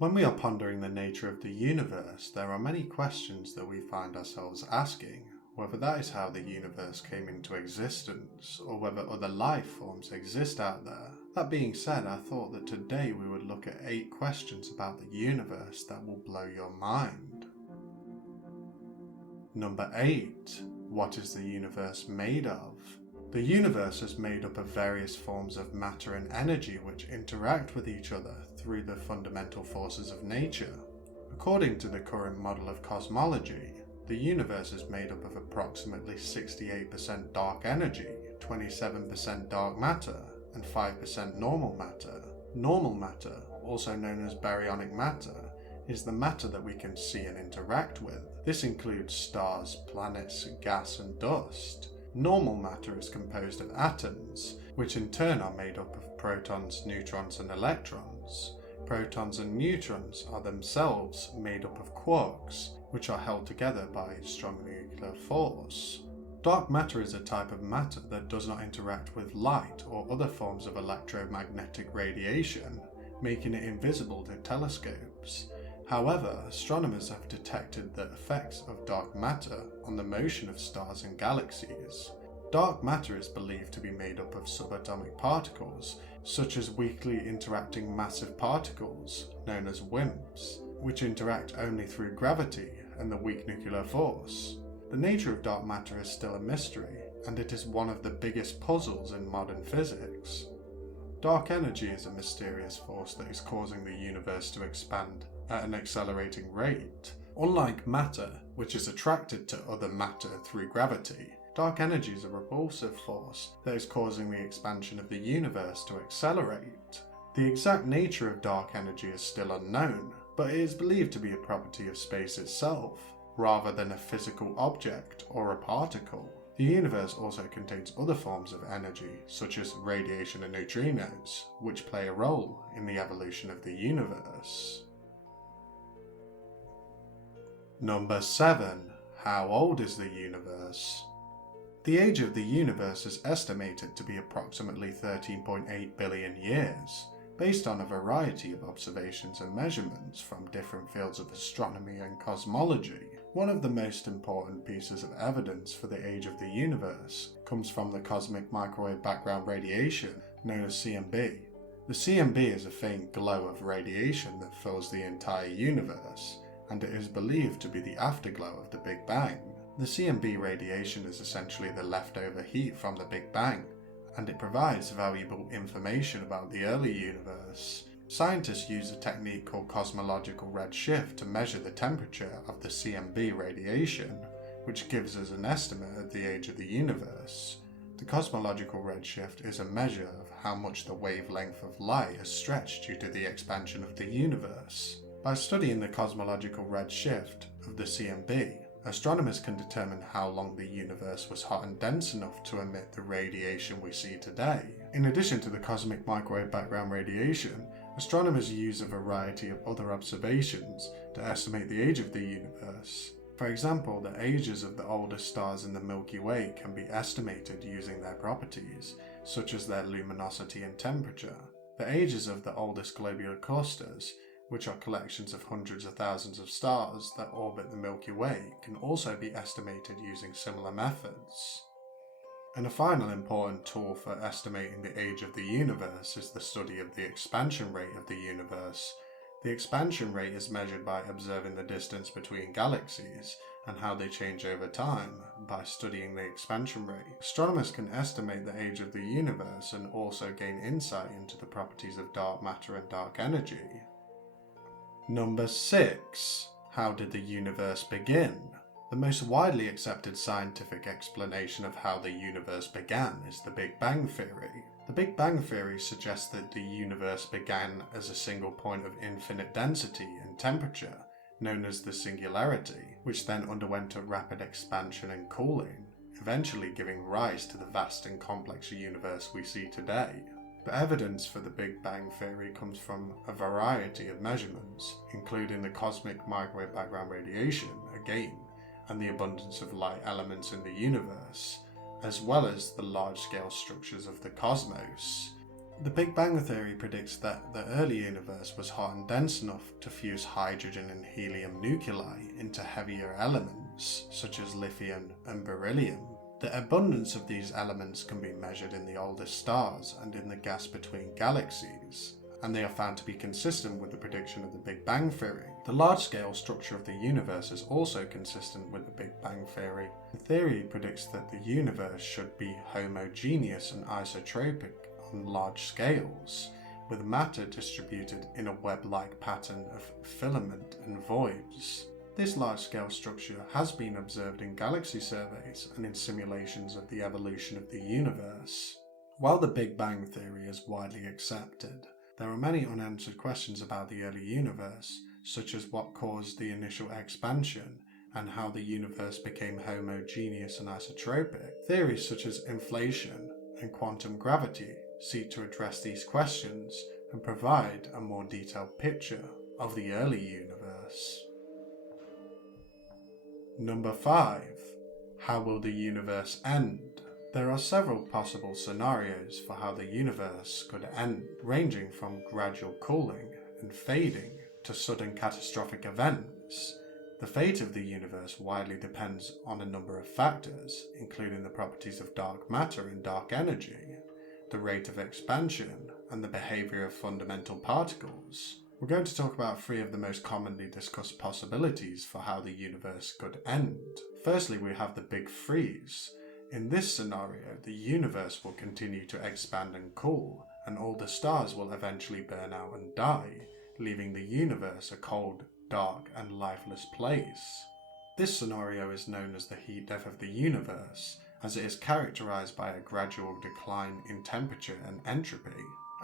When we are pondering the nature of the universe, there are many questions that we find ourselves asking, whether that is how the universe came into existence, or whether other life forms exist out there. That being said, I thought that today we would look at 8 questions about the universe that will blow your mind. Number 8. What is the universe made of? The universe is made up of various forms of matter and energy which interact with each other through the fundamental forces of nature. According to the current model of cosmology, the universe is made up of approximately 68% dark energy, 27% dark matter, and 5% normal matter. Normal matter, also known as baryonic matter, is the matter that we can see and interact with. This includes stars, planets, gas, and dust. Normal matter is composed of atoms, which in turn are made up of protons, neutrons, and electrons. Protons and neutrons are themselves made up of quarks, which are held together by a strong nuclear force. Dark matter is a type of matter that does not interact with light or other forms of electromagnetic radiation, making it invisible to telescopes. However, astronomers have detected the effects of dark matter on the motion of stars and galaxies. Dark matter is believed to be made up of subatomic particles, such as weakly interacting massive particles, known as WIMPs, which interact only through gravity and the weak nuclear force. The nature of dark matter is still a mystery, and it is one of the biggest puzzles in modern physics. Dark energy is a mysterious force that is causing the universe to expand at an accelerating rate. Unlike matter, which is attracted to other matter through gravity, dark energy is a repulsive force that is causing the expansion of the universe to accelerate. The exact nature of dark energy is still unknown, but it is believed to be a property of space itself, rather than a physical object or a particle. The universe also contains other forms of energy, such as radiation and neutrinos, which play a role in the evolution of the universe. Number 7. How old is the universe? The age of the universe is estimated to be approximately 13.8 billion years, based on a variety of observations and measurements from different fields of astronomy and cosmology. One of the most important pieces of evidence for the age of the universe comes from the cosmic microwave background radiation, known as CMB. The CMB is a faint glow of radiation that fills the entire universe, and it is believed to be the afterglow of the Big Bang. The CMB radiation is essentially the leftover heat from the Big Bang, and it provides valuable information about the early universe. Scientists use a technique called cosmological redshift to measure the temperature of the CMB radiation, which gives us an estimate of the age of the universe. The cosmological redshift is a measure of how much the wavelength of light has stretched due to the expansion of the universe. By studying the cosmological redshift of the CMB, astronomers can determine how long the universe was hot and dense enough to emit the radiation we see today. In addition to the cosmic microwave background radiation, astronomers use a variety of other observations to estimate the age of the universe. For example, the ages of the oldest stars in the Milky Way can be estimated using their properties, such as their luminosity and temperature. The ages of the oldest globular clusters, which are collections of hundreds of thousands of stars that orbit the Milky Way, can also be estimated using similar methods. And a final important tool for estimating the age of the universe is the study of the expansion rate of the universe. The expansion rate is measured by observing the distance between galaxies and how they change over time. By studying the expansion rate, astronomers can estimate the age of the universe and also gain insight into the properties of dark matter and dark energy. Number 6. How did the universe begin? The most widely accepted scientific explanation of how the universe began is the Big Bang Theory. The Big Bang Theory suggests that the universe began as a single point of infinite density and temperature, known as the singularity, which then underwent a rapid expansion and cooling, eventually giving rise to the vast and complex universe we see today. The evidence for the Big Bang Theory comes from a variety of measurements, including the cosmic microwave background radiation, again, and the abundance of light elements in the universe, as well as the large-scale structures of the cosmos. The Big Bang Theory predicts that the early universe was hot and dense enough to fuse hydrogen and helium nuclei into heavier elements, such as lithium and beryllium. The abundance of these elements can be measured in the oldest stars and in the gas between galaxies, and they are found to be consistent with the prediction of the Big Bang Theory. The large-scale structure of the universe is also consistent with the Big Bang Theory. The theory predicts that the universe should be homogeneous and isotropic on large scales, with matter distributed in a web-like pattern of filament and voids. This large-scale structure has been observed in galaxy surveys and in simulations of the evolution of the universe. While the Big Bang Theory is widely accepted, there are many unanswered questions about the early universe, such as what caused the initial expansion and how the universe became homogeneous and isotropic. Theories such as inflation and quantum gravity seek to address these questions and provide a more detailed picture of the early universe. Number 5. How will the universe end? There are several possible scenarios for how the universe could end, ranging from gradual cooling and fading to sudden catastrophic events. The fate of the universe widely depends on a number of factors, including the properties of dark matter and dark energy, the rate of expansion, and the behavior of fundamental particles. We're going to talk about 3 of the most commonly discussed possibilities for how the universe could end. Firstly, we have the Big Freeze. In this scenario, the universe will continue to expand and cool, and all the stars will eventually burn out and die, leaving the universe a cold, dark, and lifeless place. This scenario is known as the heat death of the universe, as it is characterized by a gradual decline in temperature and entropy.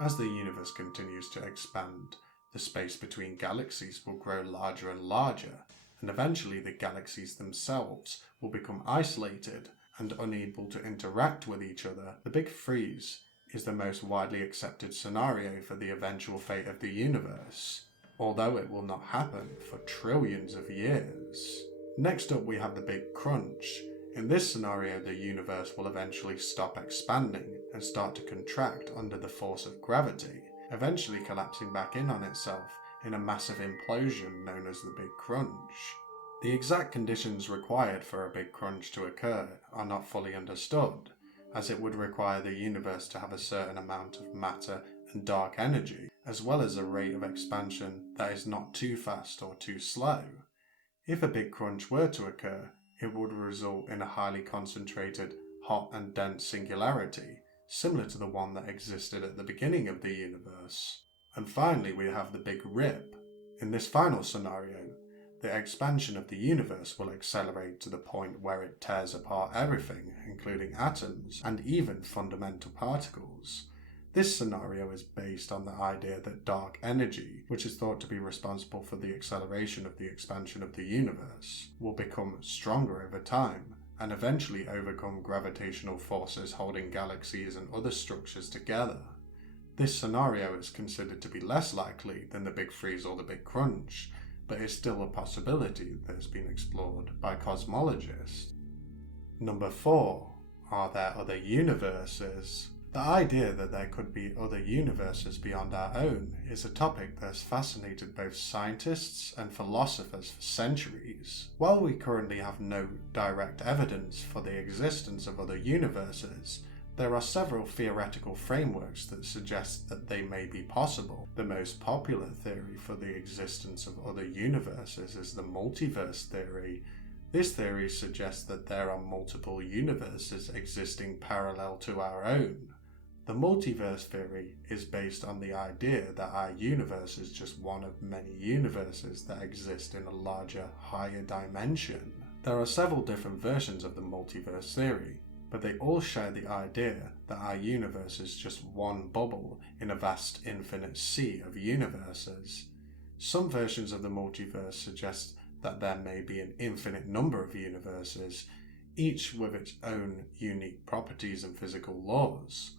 As the universe continues to expand, the space between galaxies will grow larger and larger, and eventually the galaxies themselves will become isolated and unable to interact with each other. The Big Freeze is the most widely accepted scenario for the eventual fate of the universe, although it will not happen for trillions of years. Next up, we have the Big Crunch. In this scenario, the universe will eventually stop expanding and start to contract under the force of gravity, eventually collapsing back in on itself in a massive implosion known as the Big Crunch. The exact conditions required for a Big Crunch to occur are not fully understood, as it would require the universe to have a certain amount of matter and dark energy, as well as a rate of expansion that is not too fast or too slow. If a Big Crunch were to occur, it would result in a highly concentrated, hot and dense singularity, similar to the one that existed at the beginning of the universe. And finally, we have the Big Rip. In this final scenario, the expansion of the universe will accelerate to the point where it tears apart everything, including atoms and even fundamental particles. This scenario is based on the idea that dark energy, which is thought to be responsible for the acceleration of the expansion of the universe, will become stronger over time and eventually overcome gravitational forces holding galaxies and other structures together. This scenario is considered to be less likely than the Big Freeze or the Big Crunch, but is still a possibility that has been explored by cosmologists. Number 4. Are there other universes? The idea that there could be other universes beyond our own is a topic that has fascinated both scientists and philosophers for centuries. While we currently have no direct evidence for the existence of other universes, there are several theoretical frameworks that suggest that they may be possible. The most popular theory for the existence of other universes is the multiverse theory. This theory suggests that there are multiple universes existing parallel to our own. The multiverse theory is based on the idea that our universe is just one of many universes that exist in a larger, higher dimension. There are several different versions of the multiverse theory, but they all share the idea that our universe is just one bubble in a vast infinite sea of universes. Some versions of the multiverse suggest that there may be an infinite number of universes, each with its own unique properties and physical laws.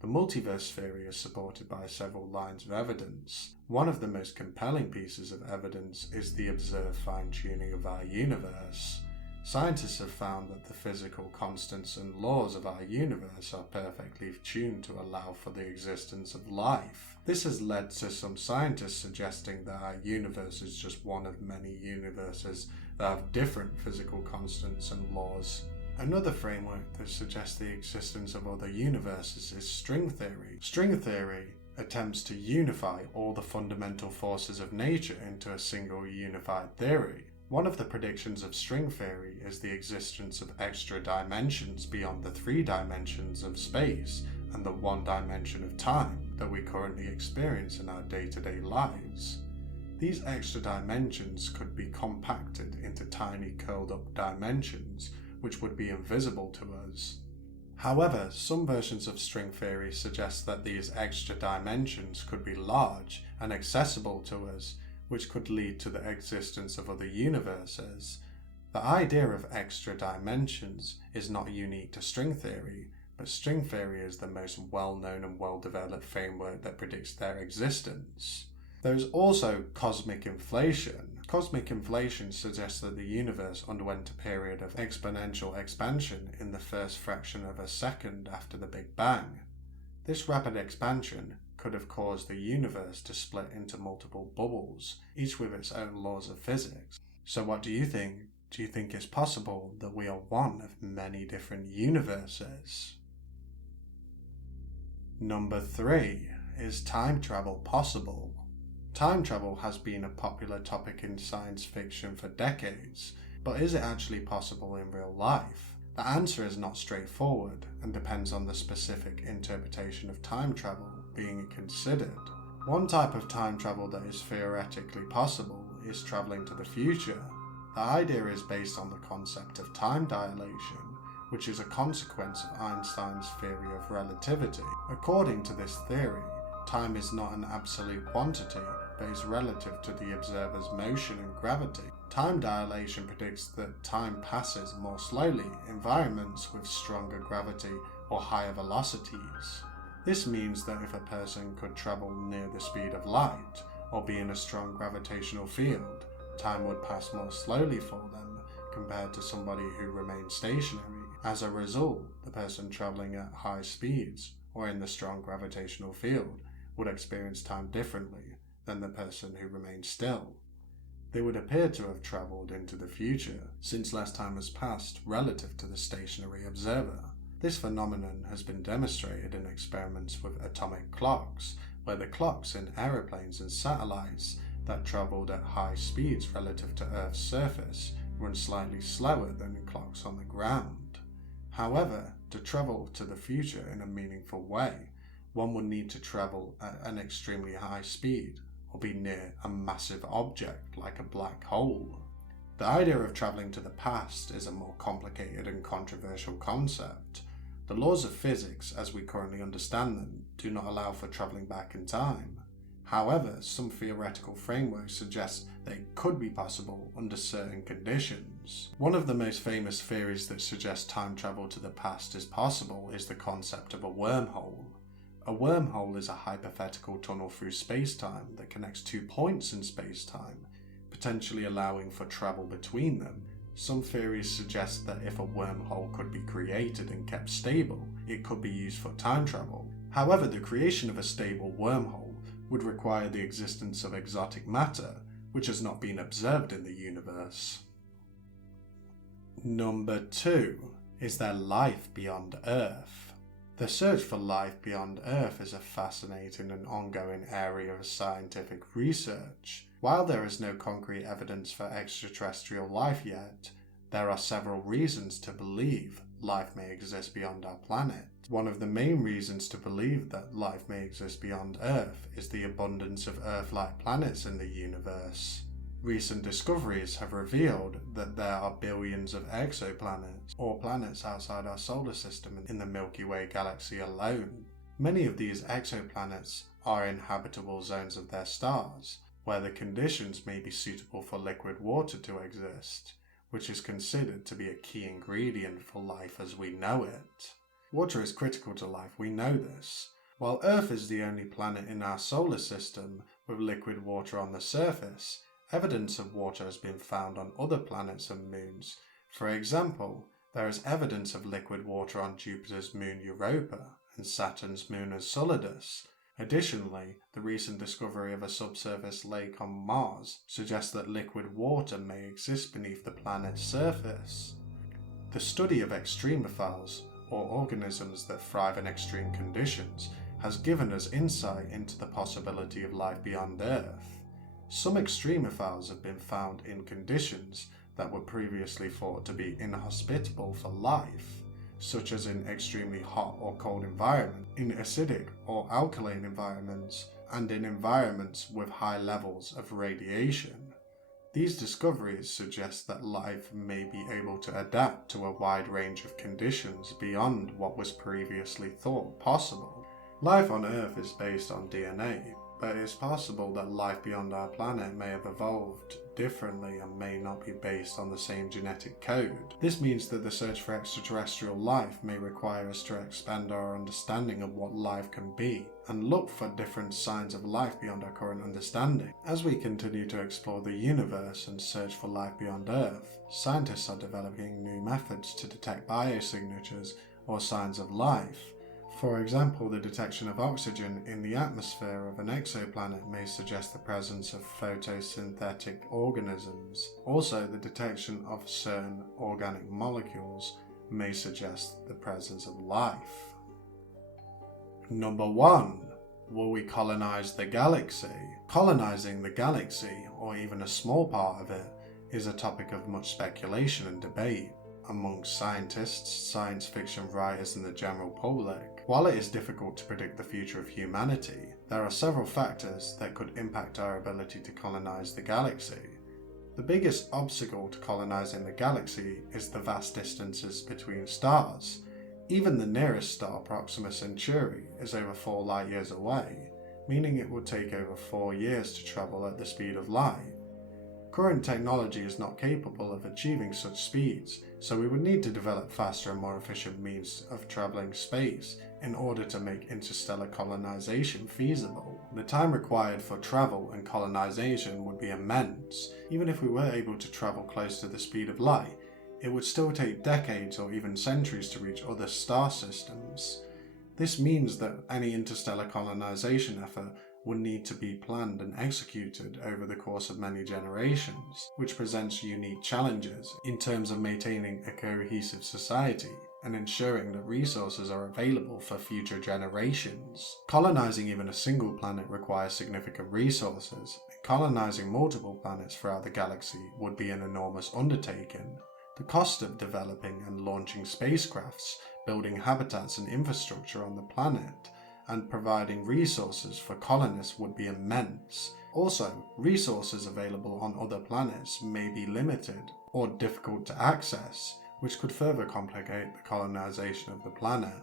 The multiverse theory is supported by several lines of evidence. One of the most compelling pieces of evidence is the observed fine-tuning of our universe. Scientists have found that the physical constants and laws of our universe are perfectly tuned to allow for the existence of life. This has led to some scientists suggesting that our universe is just one of many universes that have different physical constants and laws. Another framework that suggests the existence of other universes is string theory. String theory attempts to unify all the fundamental forces of nature into a single unified theory. One of the predictions of string theory is the existence of extra dimensions beyond the 3 dimensions of space and the 1 dimension of time that we currently experience in our day-to-day lives. These extra dimensions could be compacted into tiny curled-up dimensions which would be invisible to us. However, some versions of string theory suggest that these extra dimensions could be large and accessible to us, which could lead to the existence of other universes. The idea of extra dimensions is not unique to string theory, but string theory is the most well-known and well-developed framework that predicts their existence. There is also cosmic inflation. Cosmic inflation suggests that the universe underwent a period of exponential expansion in the first fraction of a second after the Big Bang. This rapid expansion could have caused the universe to split into multiple bubbles, each with its own laws of physics. So what do you think? Do you think it's possible that we are one of many different universes? Number 3. Is time travel possible? Time travel has been a popular topic in science fiction for decades, but is it actually possible in real life? The answer is not straightforward and depends on the specific interpretation of time travel being considered. One type of time travel that is theoretically possible is traveling to the future. The idea is based on the concept of time dilation, which is a consequence of Einstein's theory of relativity. According to this theory, time is not an absolute quantity, but is relative to the observer's motion and gravity. Time dilation predicts that time passes more slowly in environments with stronger gravity or higher velocities. This means that if a person could travel near the speed of light or be in a strong gravitational field, time would pass more slowly for them compared to somebody who remains stationary. As a result, the person traveling at high speeds or in the strong gravitational field would experience time differently than the person who remains still. They would appear to have travelled into the future, since less time has passed relative to the stationary observer. This phenomenon has been demonstrated in experiments with atomic clocks, where the clocks in aeroplanes and satellites that travelled at high speeds relative to Earth's surface run slightly slower than clocks on the ground. However, to travel to the future in a meaningful way, one would need to travel at an extremely high speed or be near a massive object like a black hole. The idea of travelling to the past is a more complicated and controversial concept. The laws of physics, as we currently understand them, do not allow for travelling back in time. However, some theoretical frameworks suggest that it could be possible under certain conditions. One of the most famous theories that suggests time travel to the past is possible is the concept of a wormhole. A wormhole is a hypothetical tunnel through space-time that connects 2 points in space-time, potentially allowing for travel between them. Some theories suggest that if a wormhole could be created and kept stable, it could be used for time travel. However, the creation of a stable wormhole would require the existence of exotic matter, which has not been observed in the universe. Number 2. Is there life beyond Earth? The search for life beyond Earth is a fascinating and ongoing area of scientific research. While there is no concrete evidence for extraterrestrial life yet, there are several reasons to believe life may exist beyond our planet. One of the main reasons to believe that life may exist beyond Earth is the abundance of Earth-like planets in the universe. Recent discoveries have revealed that there are billions of exoplanets, or planets outside our solar system, in the Milky Way galaxy alone. Many of these exoplanets are in habitable zones of their stars, where the conditions may be suitable for liquid water to exist, which is considered to be a key ingredient for life as we know it. Water is critical to life, we know this. While Earth is the only planet in our solar system with liquid water on the surface, evidence of water has been found on other planets and moons For example, there is evidence of liquid water on Jupiter's moon Europa and Saturn's moon Enceladus. Additionally, the recent discovery of a subsurface lake on Mars suggests that liquid water may exist beneath the planet's surface. The study of extremophiles, or organisms that thrive in extreme conditions, has given us insight into the possibility of life beyond Earth. Some extremophiles have been found in conditions that were previously thought to be inhospitable for life, such as in extremely hot or cold environments, in acidic or alkaline environments, and in environments with high levels of radiation. These discoveries suggest that life may be able to adapt to a wide range of conditions beyond what was previously thought possible. Life on Earth is based on DNA, but it is possible that life beyond our planet may have evolved differently and may not be based on the same genetic code. This means that the search for extraterrestrial life may require us to expand our understanding of what life can be and look for different signs of life beyond our current understanding. As we continue to explore the universe and search for life beyond Earth, scientists are developing new methods to detect biosignatures or signs of life. For example, the detection of oxygen in the atmosphere of an exoplanet may suggest the presence of photosynthetic organisms. Also, the detection of certain organic molecules may suggest the presence of life. Number 1. Will we colonize the galaxy? Colonizing the galaxy, or even a small part of it, is a topic of much speculation and debate among scientists, science fiction writers, and the general public. While it is difficult to predict the future of humanity, there are several factors that could impact our ability to colonize the galaxy. The biggest obstacle to colonizing the galaxy is the vast distances between stars. Even the nearest star, Proxima Centauri, is over 4 light years away, meaning it would take over 4 years to travel at the speed of light. Current technology is not capable of achieving such speeds, so we would need to develop faster and more efficient means of traveling space in order to make interstellar colonization feasible. The time required for travel and colonization would be immense. Even if we were able to travel close to the speed of light, it would still take decades or even centuries to reach other star systems. This means that any interstellar colonization effort would need to be planned and executed over the course of many generations, which presents unique challenges in terms of maintaining a cohesive society and ensuring that resources are available for future generations. Colonizing even a single planet requires significant resources, and colonizing multiple planets throughout the galaxy would be an enormous undertaking. The cost of developing and launching spacecrafts, building habitats and infrastructure on the planet, and providing resources for colonists would be immense. Also, resources available on other planets may be limited or difficult to access, which could further complicate the colonization of the planet.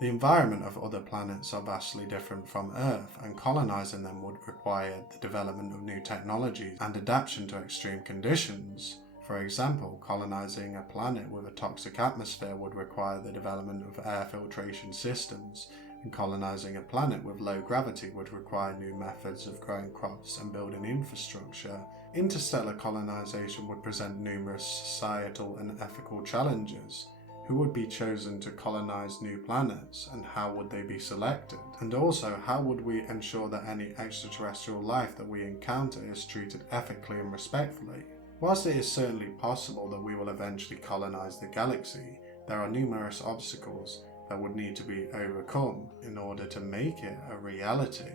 The environment of other planets are vastly different from Earth, and colonizing them would require the development of new technologies and adaptation to extreme conditions. For example, colonizing a planet with a toxic atmosphere would require the development of air filtration systems, and colonizing a planet with low gravity would require new methods of growing crops and building infrastructure. Interstellar colonization would present numerous societal and ethical challenges. Who would be chosen to colonize new planets, and how would they be selected? And also, how would we ensure that any extraterrestrial life that we encounter is treated ethically and respectfully? Whilst it is certainly possible that we will eventually colonize the galaxy, there are numerous obstacles that would need to be overcome in order to make it a reality.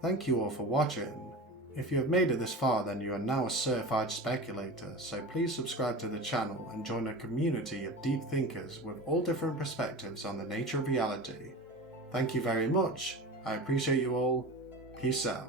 Thank you all for watching. If you have made it this far, then you are now a certified speculator, so please subscribe to the channel and join a community of deep thinkers with all different perspectives on the nature of reality. Thank you very much. I appreciate you all. Peace out.